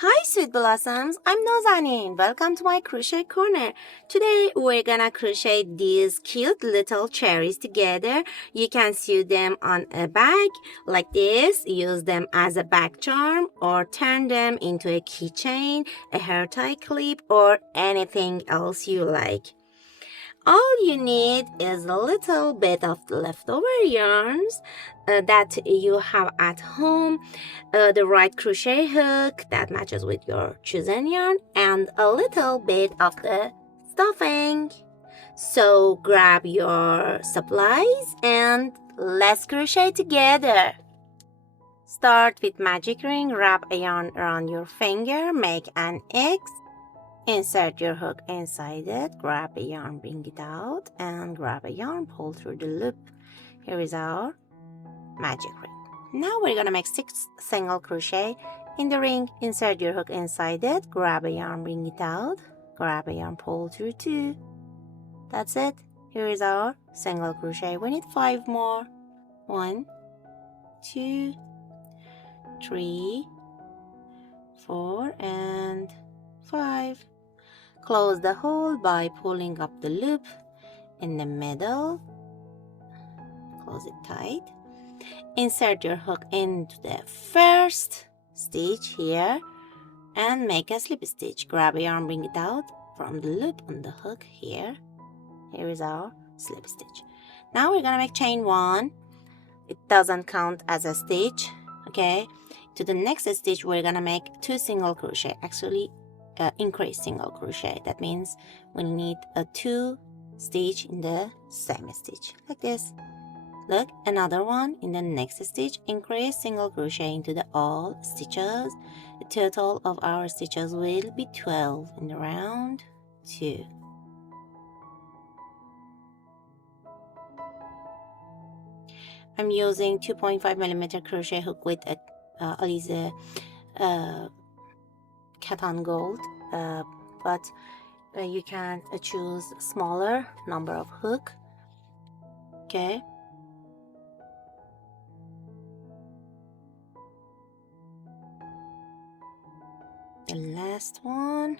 Hi sweet blossoms, I'm Nazanin. Welcome to my crochet corner. Today we're gonna crochet these cute little cherries together. You can sew them on a bag like this, use them as a bag charm, or turn them into a keychain, a hair tie clip, or anything else you like. All you need is a little bit of leftover yarns that you have at home, the right crochet hook that matches with your chosen yarn, and a little bit of the stuffing. So grab your supplies and let's crochet together. Start with magic ring, wrap a yarn around your finger, make an X. Insert your hook inside it, grab a yarn, bring it out, and grab a yarn, pull through the loop. Here is our magic ring. Now we're gonna make 6 single crochet in the ring. Insert your hook inside it, grab a yarn, bring it out, grab a yarn, pull through 2. That's it. Here is our single crochet. We need 5 more. 1, 2, 3, 4, and 5. Close the hole by pulling up the loop in the middle. Close it tight. Insert your hook into the first stitch here and make a slip stitch. Grab a yarn, bring it out from the loop on the hook here. Here is our slip stitch. Now we're gonna make chain 1. It doesn't count as a stitch, okay? To the next stitch, we're gonna make 2 single crochet. Actually, increase single crochet. That means we need a 2 stitch in the same stitch like this. Look, another one in the next stitch. Increase single crochet into the all stitches. The total of our stitches will be 12 in the round 2. I'm using 2.5mm crochet hook with a Alize cotton gold, but you can choose smaller number of hook. Okay, the last one.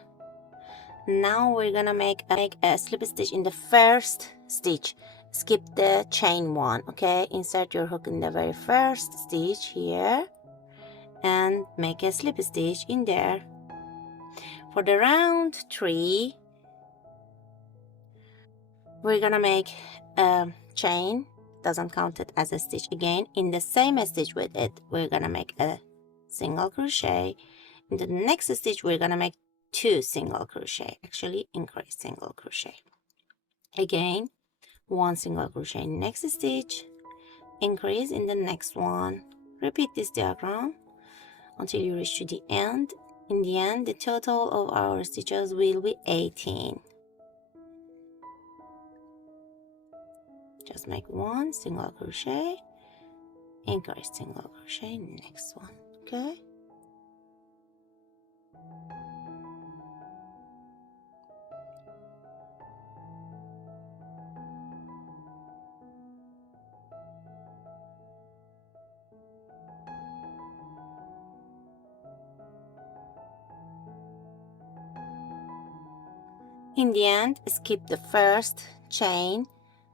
Now we're gonna make a slip stitch in the first stitch. Skip the chain 1. Okay, insert your hook in the very first stitch here and make a slip stitch in there. For the round 3, we're gonna make a chain. Doesn't count it as a stitch. Again, in the same stitch with it, we're gonna make a single crochet. In the next stitch, we're gonna make 2 single crochet. Actually, increase single crochet. Again, 1 single crochet. Next stitch, increase in the next one. Repeat this diagram until you reach to the end. In the end, the total of our stitches will be 18. Just make 1 single crochet, increase single crochet, next one. Okay, in the end, skip the first chain,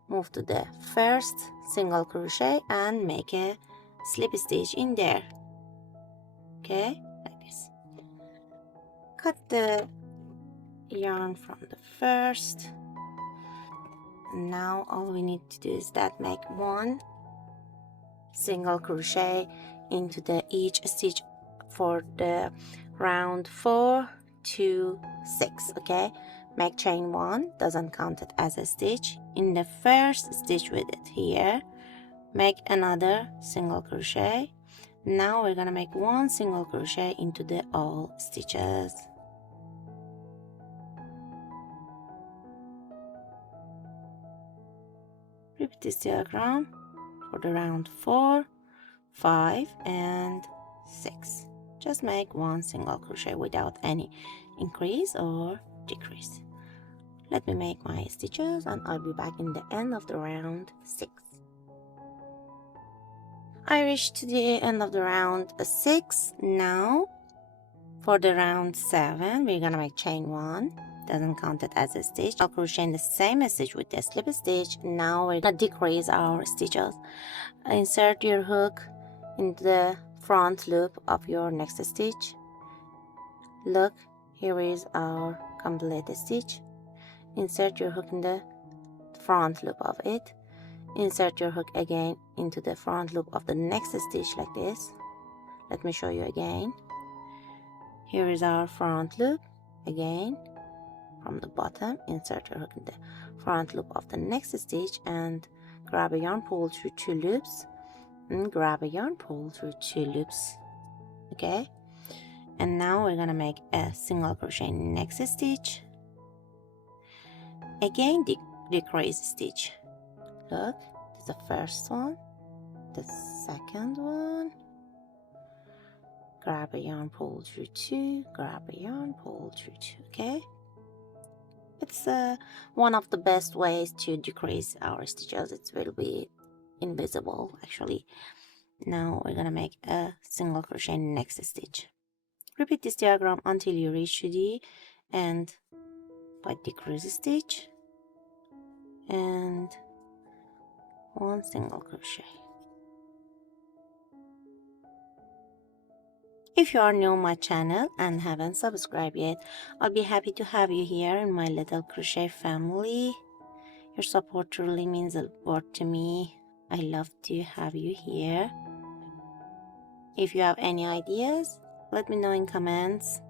move to the first single crochet and make a slip stitch in there. Okay, like this. Cut the yarn from the first. Now all we need to do is that make 1 single crochet into the each stitch for the round 4 to 6. Okay, make chain 1, doesn't count it as a stitch. In the first stitch with it here, make another single crochet. Now we're gonna make 1 single crochet into the all stitches. Repeat this diagram for the round 4, 5, and 6. Just make 1 single crochet without any increase or decrease. Let me make my stitches and I'll be back in the end of the round 6. I reached to the end of the round 6. Now For the round 7, we're gonna make chain 1. Doesn't count it as a stitch. I'll crochet in the same stitch with the slip stitch. Now we're gonna decrease our stitches. Insert your hook in the front loop of your next stitch. Look, here is our complete stitch. Insert your hook in the front loop of it. Insert your hook again into the front loop of the next stitch like this. Let me show you again. Here is our front loop. Again, from the bottom, insert your hook in the front loop of the next stitch and grab a yarn, pull through 2 loops, and grab a yarn, pull through 2 loops. Okay, and now we're gonna make a single crochet next stitch. Again, decrease stitch. Look, this is the first one, the second one. Grab a yarn, pull through 2, grab a yarn, pull through 2. Okay, it's one of the best ways to decrease our stitches. It will be invisible actually. Now we're gonna make a single crochet next stitch. Repeat this diagram until you reach to the end by decrease stitch and 1 single crochet. If you are new on my channel and haven't subscribed yet, I'll be happy to have you here in my little crochet family. Your support truly means a lot to me. I love to have you here. If you have any ideas, let me know in comments.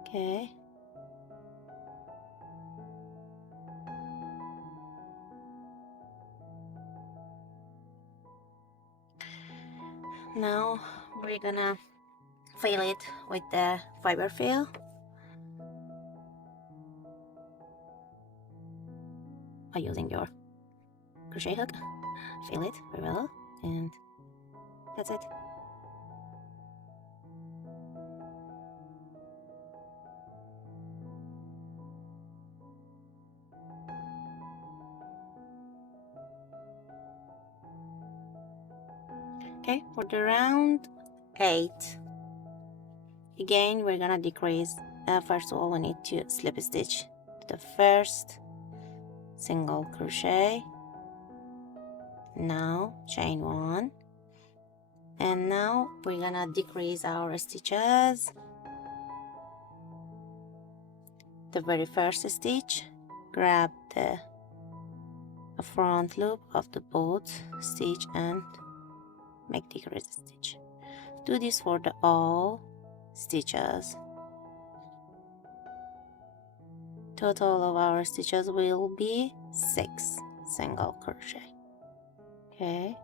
Okay. Now we're gonna fill it with the fiber fill. By using your crochet hook, fill it very well, and that's it. Okay, for the round 8, again we're gonna decrease. First of all, we need to slip stitch the first single crochet. Now chain 1, and now we're gonna decrease our stitches. The very first stitch, grab the front loop of the both stitch and make decrease stitch. Do this for the all stitches. Total of our stitches will be 6 single crochet. Okay,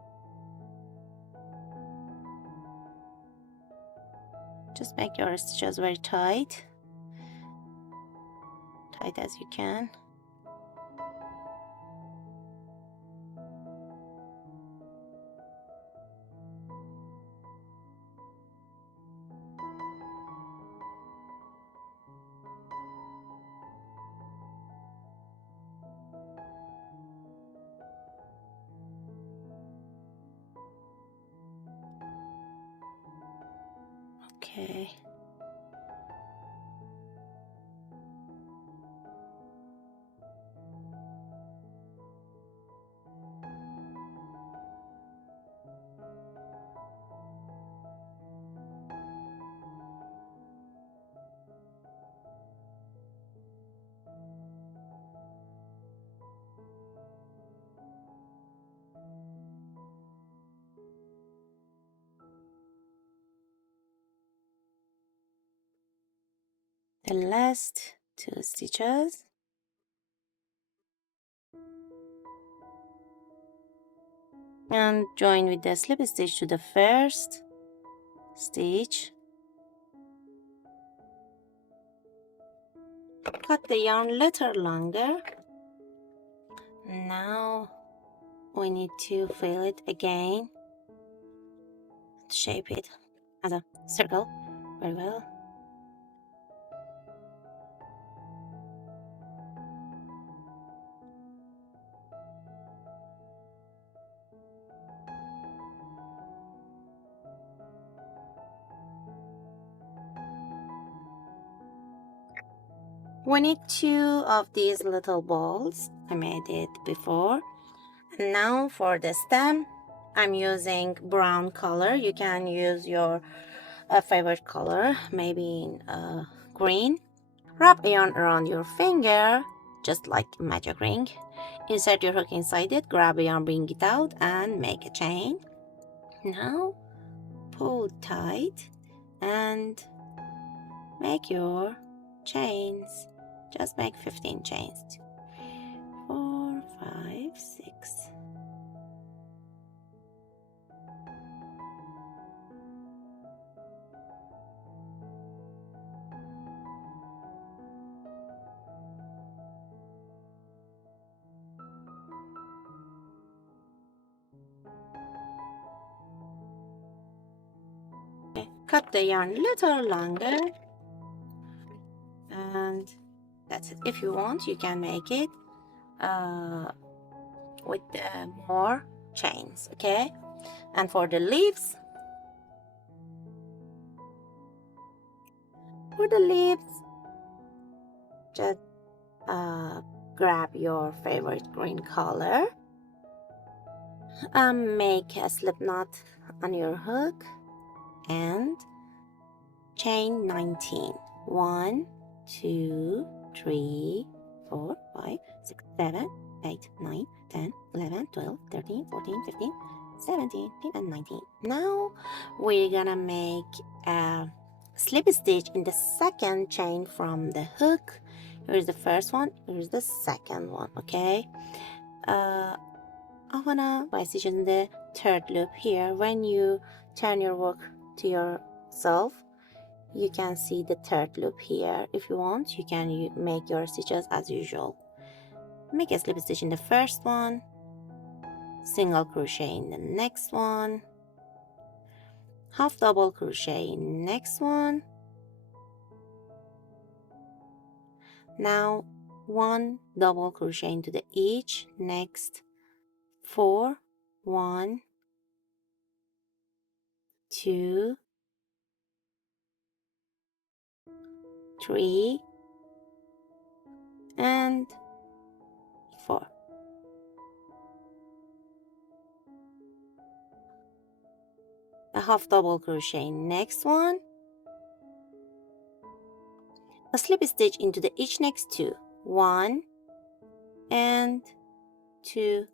just make your stitches very tight as you can. Okay. The last 2 stitches. And join with the slip stitch to the first stitch. Cut the yarn a little longer. Now we need to fill it again. Shape it as a circle very well. We need 2 of these little balls. I made it before. And now for the stem, I'm using brown color. You can use your favorite color, maybe in green. Wrap yarn around your finger, just like a magic ring. Insert your hook inside it, grab a yarn, bring it out, and make a chain. Now pull tight and make your chains. Just make 15 chains. 4, 5, 6. Cut the yarn a little longer, and that's it. If you want, you can make it with more chains, okay? And for the leaves, just grab your favorite green color, make a slip knot on your hook and chain 19. 1, 2, 3, 4, 5, 6, 7, 8, 9, 10, 11, 12, 13, 14, 15, 17, 18, and 19. Now we're gonna make a slip stitch in the second chain from the hook. Here's the first one, here's the second one, okay? I wanna buy stitches in the third loop here. When you turn your work to yourself, you can see the third loop here. If you want, you can make your stitches as usual. Make a slip stitch in the first one, single crochet in the next one, half double crochet in next one. Now 1 double crochet into the each next 4. 1, 2, 3, and 4. A half double crochet next one, a slip stitch into the each next 2. 1 and 2.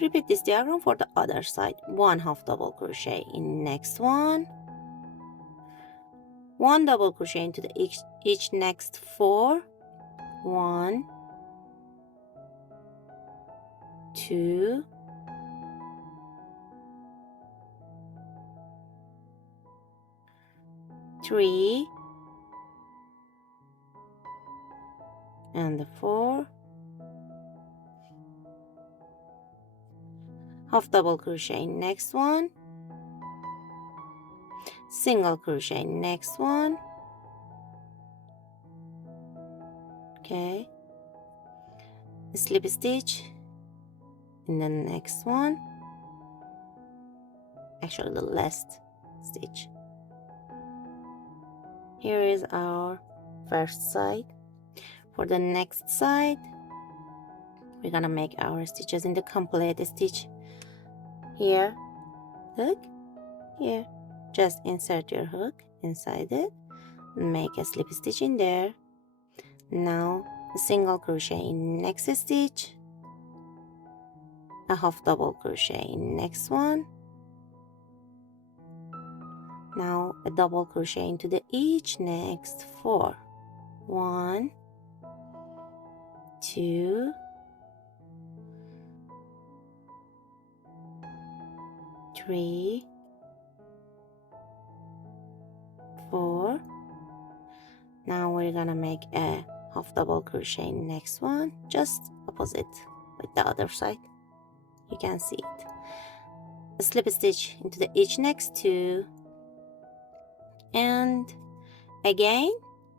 Repeat this diagram for the other side. 1 half double crochet in next one, 1 double crochet into the each next 4. 1, 2, 3, and the 4. Half double crochet next one, single crochet next one, okay, slip stitch in the next one, actually the last stitch. Here is our first side. For the next side, we're gonna make our stitches in the complete stitch. Here, hook, here, just insert your hook inside it, make a slip stitch in there. Now a single crochet in next stitch, a half double crochet in next one. Now a double crochet into the each next 4. 1, 2, 3, 4. Now we're gonna make a half double crochet next one, just opposite with the other side. You can see it. A slip stitch into the each next 2, and again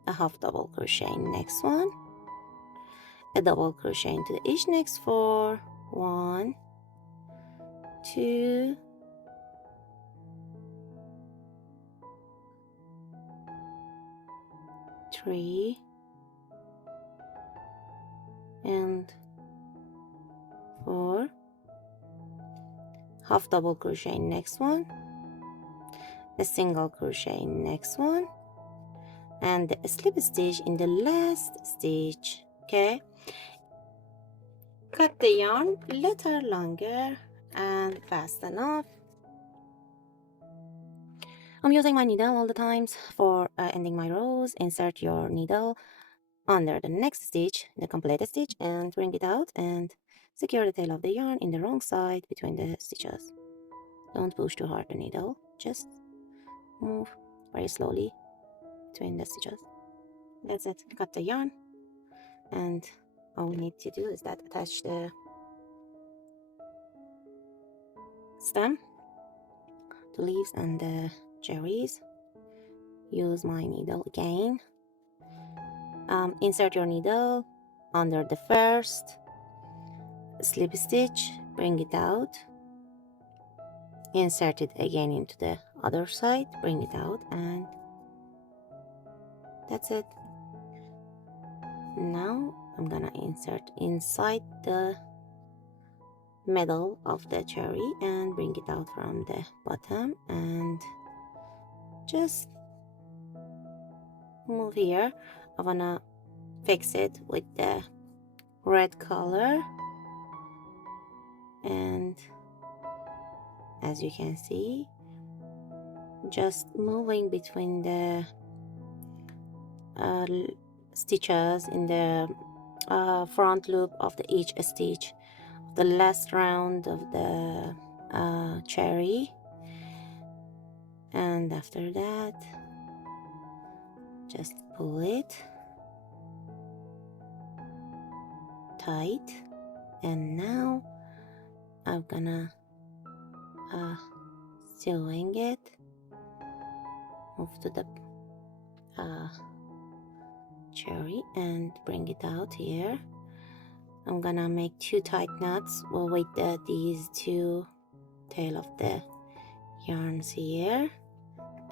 a half double crochet next one, a double crochet into the each next 4. 1, 2, 3, and 4, half double crochet in next one, a single crochet in next one, and a slip stitch in the last stitch. Okay, cut the yarn a little longer and fast enough. I'm using my needle all the times for ending my rows. Insert your needle under the next stitch, the completed stitch, and bring it out and secure the tail of the yarn in the wrong side between the stitches. Don't push too hard the needle, just move very slowly between the stitches. That's it. Cut the yarn, and all we need to do is that attach the stem, the leaves and the cherries. Use my needle again. Insert your needle under the first slip stitch, bring it out, insert it again into the other side, bring it out, and that's it. Now I'm gonna insert inside the middle of the cherry and bring it out from the bottom, and just move here. I wanna fix it with the red color, and as you can see, just moving between the stitches in the front loop of the each stitch, the last round of the cherry, and after that just pull it tight. And now I'm gonna sewing it, move to the cherry and bring it out here. I'm gonna make 2 tight knots with these 2 tail of the yarns here,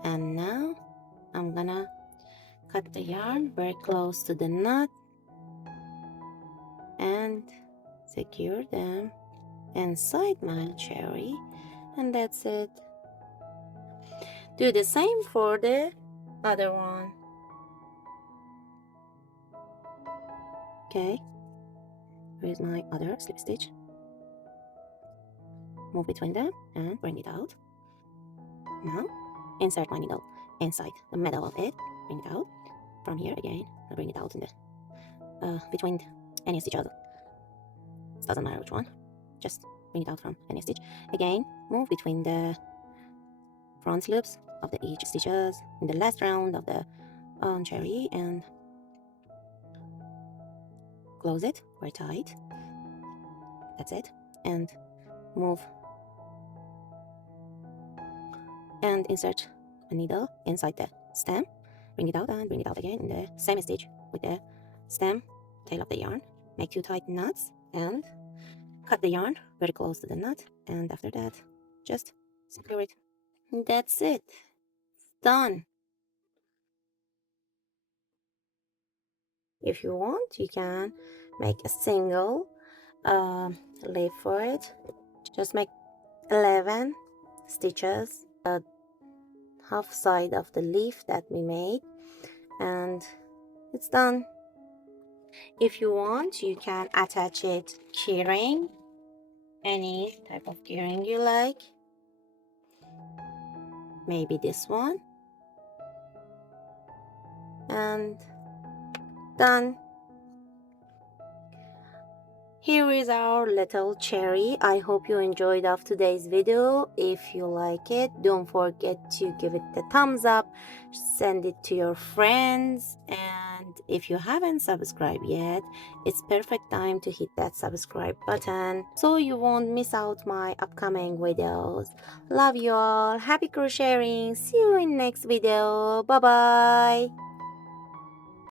and now I'm gonna cut the yarn very close to the knot and secure them inside my cherry, and that's it. Do the same for the other one. Okay, here's my other slip stitch. Move between them and bring it out. Now insert my needle inside the middle of it, bring it out from here again, and bring it out in the between any stitch. It doesn't matter which one, just bring it out from any stitch. Again, move between the front loops of the each stitches in the last round of the cherry, and close it very tight. That's it. And move and insert a needle inside the stem, bring it out and bring it out again in the same stitch with the stem tail of the yarn. Make 2 tight knots and cut the yarn very close to the knot, and after that just secure it. And that's it. Done. If you want, you can make a single leaf for it. Just make 11 stitches, half side of the leaf that we made, and it's done. If you want, you can attach it keyring, any type of keyring you like, maybe this one, and done. Here is our little cherry. I hope you enjoyed of today's video. If you like it, don't forget to give it the thumbs up, send it to your friends, and if you haven't subscribed yet, it's perfect time to hit that subscribe button so you won't miss out my upcoming videos. Love you all. Happy crocheting. See you in next video. Bye bye.